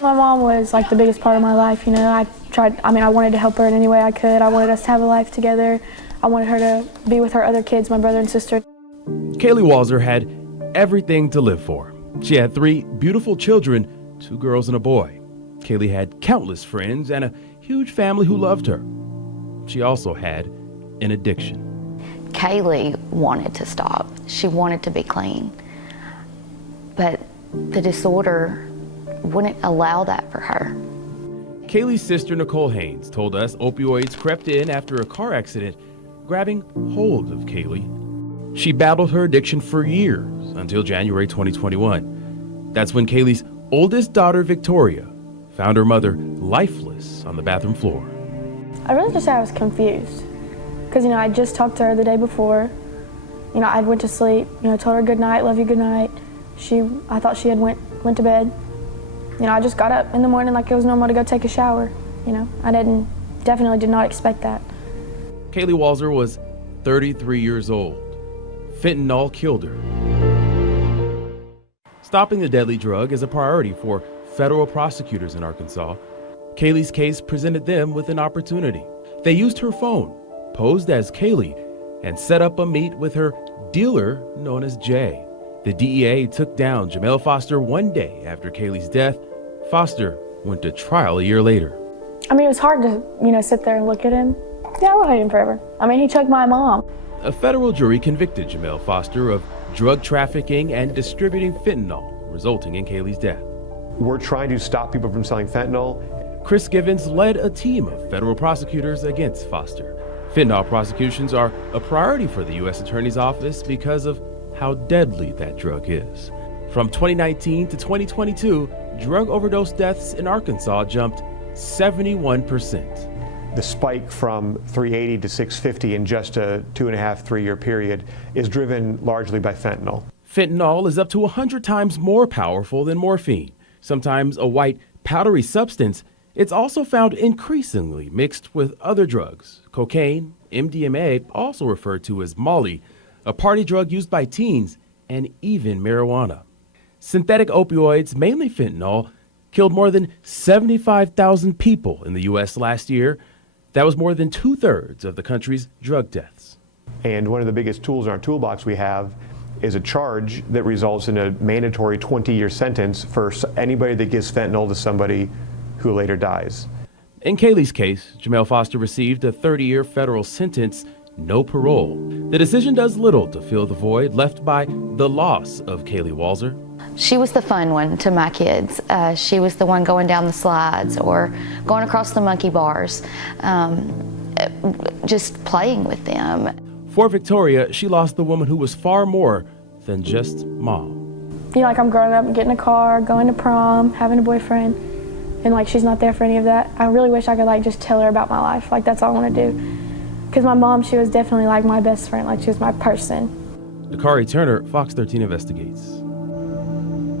My mom was like the biggest part of my life, you know. I wanted to help her in any way I could. I wanted us to have a life together. I wanted her to be with her other kids, my brother and sister. Kaleigh Walser had everything to live for. She had 3 beautiful children, 2 girls and a boy. Kaleigh had countless friends and a huge family who loved her. She also had an addiction. Kaleigh wanted to stop. She wanted to be clean. But the disorder wouldn't allow that for her. Kaleigh's sister, Nicole Haynes, told us opioids crept in after a car accident, grabbing hold of Kaleigh. She battled her addiction for years until January 2021. That's when Kaleigh's oldest daughter, Victoria, found her mother lifeless on the bathroom floor. I really just say I was confused. Because, you know, I just talked to her the day before. You know, I went to sleep, you know, told her good night, love you, good night. I thought she had went to bed. You know, I just got up in the morning like it was normal to go take a shower. You know, I definitely did not expect that. Kaleigh Walser was 33 years old. Fentanyl killed her. Stopping the deadly drug is a priority for federal prosecutors in Arkansas. Kaleigh's case presented them with an opportunity. They used her phone, posed as Kaleigh, and set up a meet with her dealer known as Jay. The DEA took down Jamel Foster one day after Kaleigh's death. Foster went to trial a year later. I mean, it was hard to, you know, sit there and look at him. Yeah, I will hate him forever. I mean, he took my mom. A federal jury convicted Jamel Foster of drug trafficking and distributing fentanyl, resulting in Kaleigh's death. We're trying to stop people from selling fentanyl. Chris Givens led a team of federal prosecutors against Foster. Fentanyl prosecutions are a priority for the U.S. Attorney's Office because of how deadly that drug is. From 2019 to 2022, drug overdose deaths in Arkansas jumped 71%. The spike from 380 to 650 in just a 2.5-3 year period is driven largely by fentanyl. Fentanyl is up to 100 times more powerful than morphine. Sometimes a white, powdery substance, it's also found increasingly mixed with other drugs. Cocaine, MDMA, also referred to as Molly, a party drug used by teens, and even marijuana. Synthetic opioids, mainly fentanyl, killed more than 75,000 people in the U.S. last year. That was more than 2/3 of the country's drug deaths. And one of the biggest tools in our toolbox we have is a charge that results in a mandatory 20-year sentence for anybody that gives fentanyl to somebody who later dies. In Kaleigh's case, Jamel Foster received a 30-year federal sentence, no parole. The decision does little to fill the void left by the loss of Kaleigh Walser. She was the fun one to my kids. She was the one going down the slides or going across the monkey bars, just playing with them. For Victoria, she lost the woman who was far more than just mom. You know, like I'm growing up and getting a car, going to prom, having a boyfriend, and like she's not there for any of that. I really wish I could like just tell her about my life. Like that's all I want to do. Because my mom, she was definitely like my best friend, like she was my person. Dakari Turner, Fox 13 Investigates.